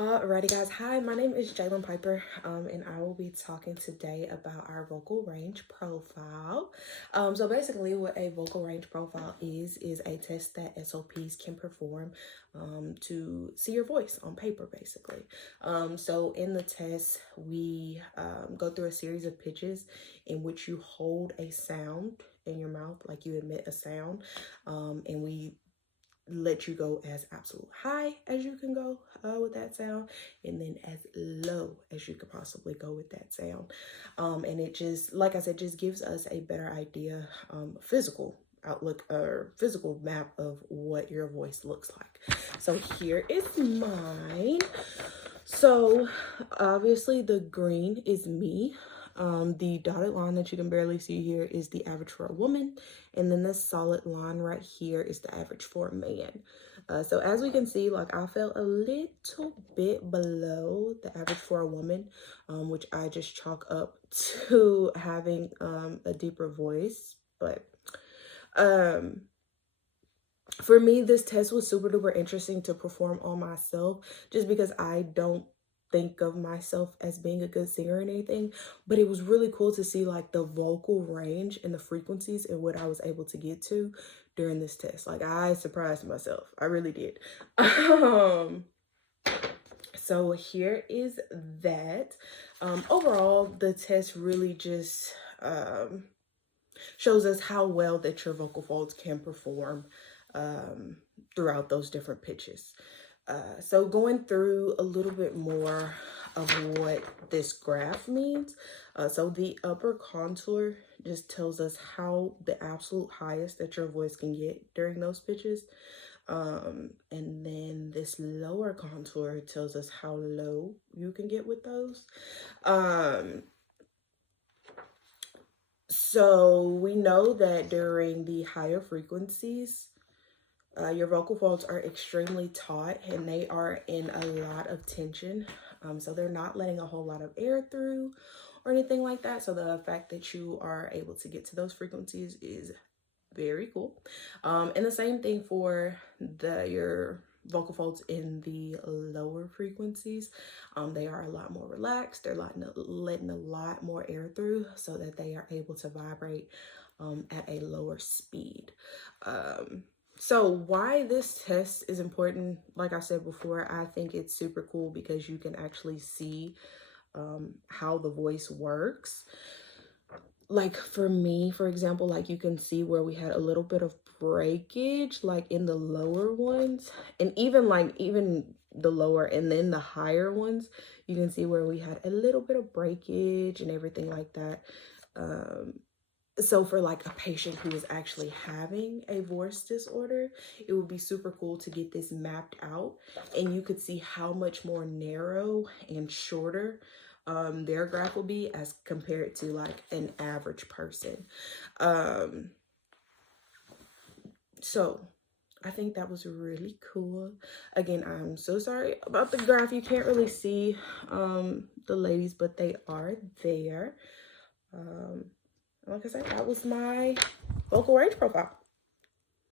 Alrighty guys, hi, my name is Jalen Piper, and I will be talking today about our vocal range profile. So basically what a vocal range profile is a test that SOPs can perform to see your voice on paper, basically. So in the test, we go through a series of pitches in which you hold a sound in your mouth, like you emit a sound, and we let you go as absolute high as you can go with that sound, and then as low as you could possibly go with that sound. And it just, like I said, just gives us a better idea, physical outlook or physical map of what your voice looks like. So here is mine. So obviously the green is me. The dotted line that you can barely see here is the average for a woman. And then the solid line right here is the average for a man. So as we can see, like I fell a little bit below the average for a woman, which I just chalk up to having a deeper voice. But for me, this test was super duper interesting to perform on myself, just because I don't think of myself as being a good singer or anything, but it was really cool to see like the vocal range and the frequencies and what I was able to get to during this test. Like I surprised myself, I really did. So here is that. Overall, the test really just shows us how well that your vocal folds can perform throughout those different pitches. So going through a little bit more of what this graph means. So the upper contour just tells us how the absolute highest that your voice can get during those pitches. And then this lower contour tells us how low you can get with those. So we know that during the higher frequencies, your vocal folds are extremely taut and they are in a lot of tension. So they're not letting a whole lot of air through or anything like that. So the fact that you are able to get to those frequencies is very cool. And the same thing for your vocal folds in the lower frequencies. They are a lot more relaxed. They're letting a lot more air through so that they are able to vibrate at a lower speed. So why this test is important, like I said before, I think it's super cool because you can actually see how the voice works. Like for me, for example, like you can see where we had a little bit of breakage, like in the lower ones, and even the lower and then the higher ones, you can see where we had a little bit of breakage and everything like that. So for like a patient who is actually having a voice disorder, it would be super cool to get this mapped out and you could see how much more narrow and shorter their graph will be as compared to like an average person. So I think that was really cool. Again, I'm so sorry about the graph. You can't really see the ladies, but they are there. Like I said, that was my vocal range profile.